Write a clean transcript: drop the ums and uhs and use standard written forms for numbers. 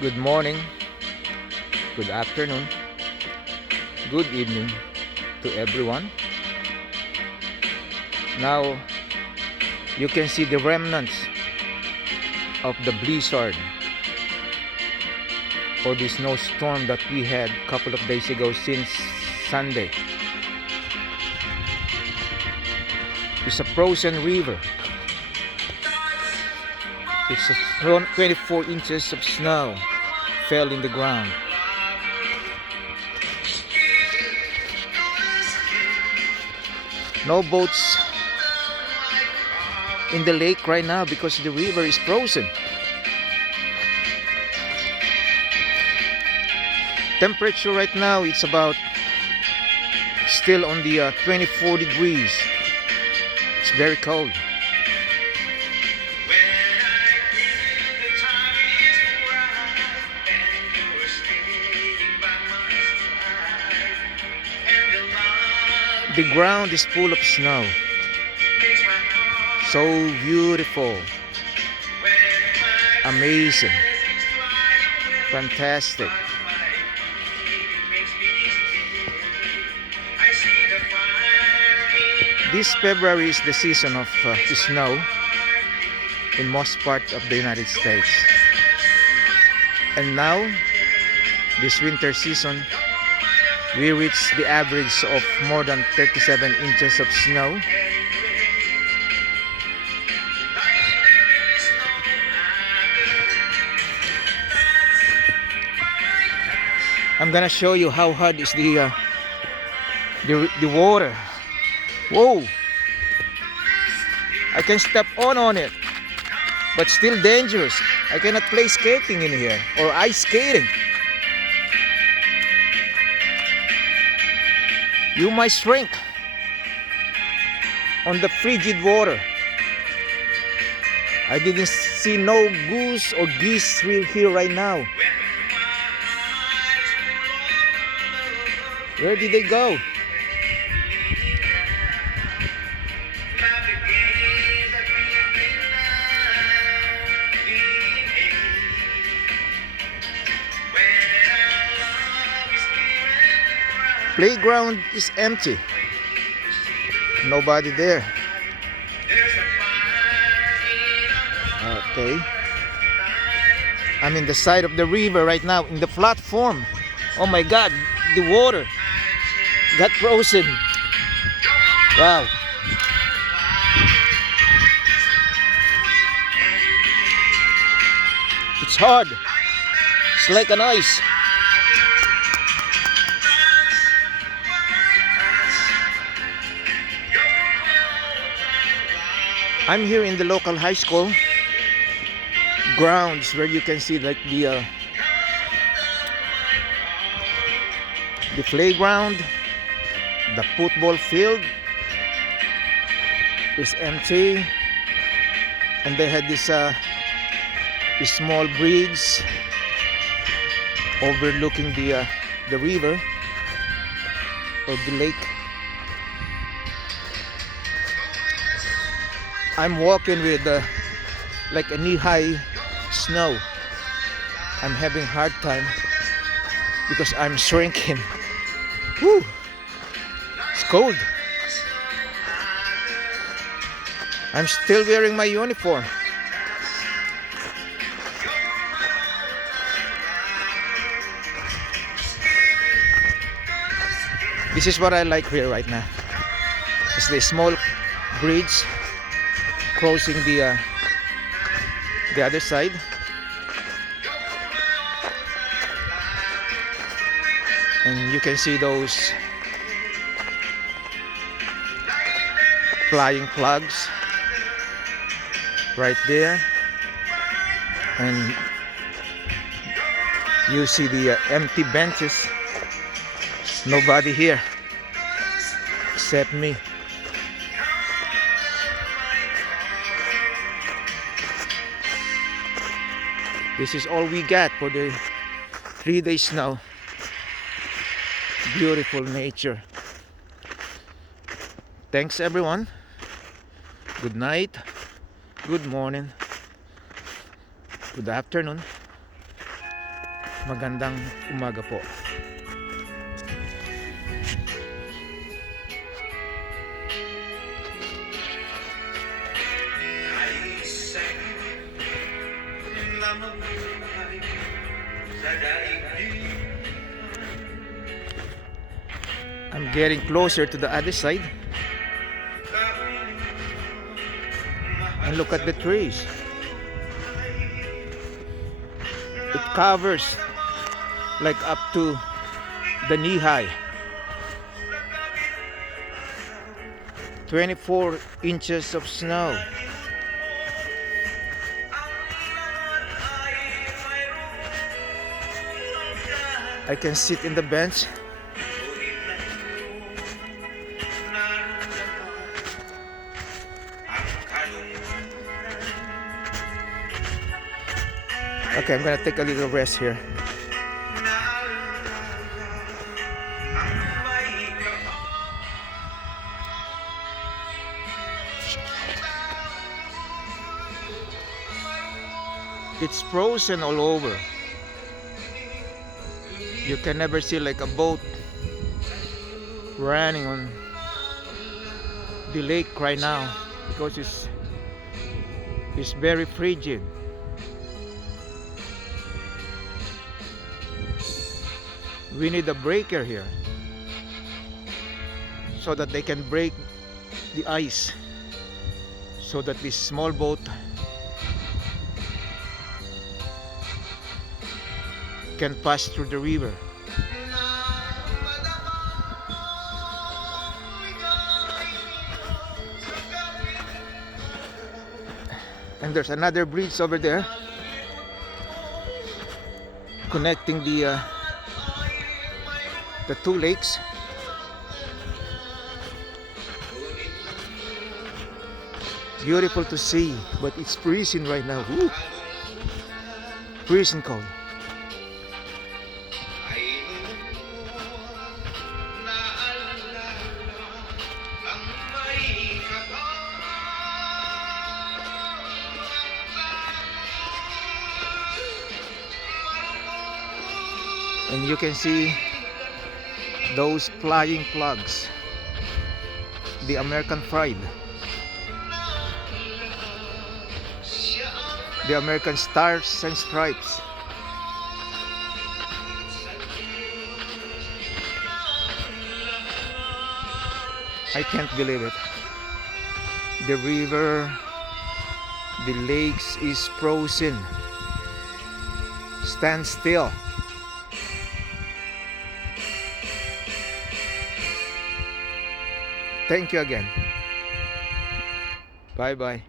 Good morning, good afternoon, good evening to everyone. Now you can see the remnants of the blizzard or the snowstorm that we had a couple of days ago since Sunday. It's a frozen river. It's around 24 inches of snow fell in the ground. No boats in the lake right now because the river is frozen. Temperature right now it's about still on the 24 degrees. It's very cold. The ground is full of snow. So beautiful. Amazing. Fantastic. This February is the season of snow in most part of the United States. And now, this winter season, we reached the average of more than 37 inches of snow. I'm gonna show you how hard is the water. Whoa! I can step on it, but still dangerous. I cannot play skating in here or ice skating. You might shrink on the frigid water. I didn't see no goose or geese here right now. Where did they go? Playground is empty. Nobody there. Okay. I'm in the side of the river right now in the platform. Oh my God, the water got frozen. Wow. It's hard. It's like an ice. I'm here in the local high school grounds where you can see like the playground, the football field is empty, and they had this small bridge overlooking the river or the lake. I'm walking with like a knee-high snow. I'm having a hard time because I'm shrinking. Woo! It's cold. I'm still wearing my uniform. This is what I like here right now. It's the small bridge crossing the other side. And you can see those flying flags right there, and you see the empty benches. Nobody here except me. This is all we got for the 3 days now. Beautiful nature. Thanks everyone. Good night, good morning, good afternoon, Magandang umaga po. I'm getting closer to the other side. And look at the trees. It covers like up to the knee high. 24 inches of snow. I can sit in the bench. Okay, I'm gonna take a little rest here. It's frozen all over. You can never see like a boat running on the lake right now because it's very frigid. We need a breaker here so that they can break the ice so that this small boat can pass through the river. And there's another bridge over there connecting the two lakes. Beautiful to see, but it's freezing right now. Woo! Freezing cold. And you can see those flying flags, the American pride, the American stars and stripes. I can't believe it. The river, the lakes is frozen. Stand still. Thank you again. Bye bye.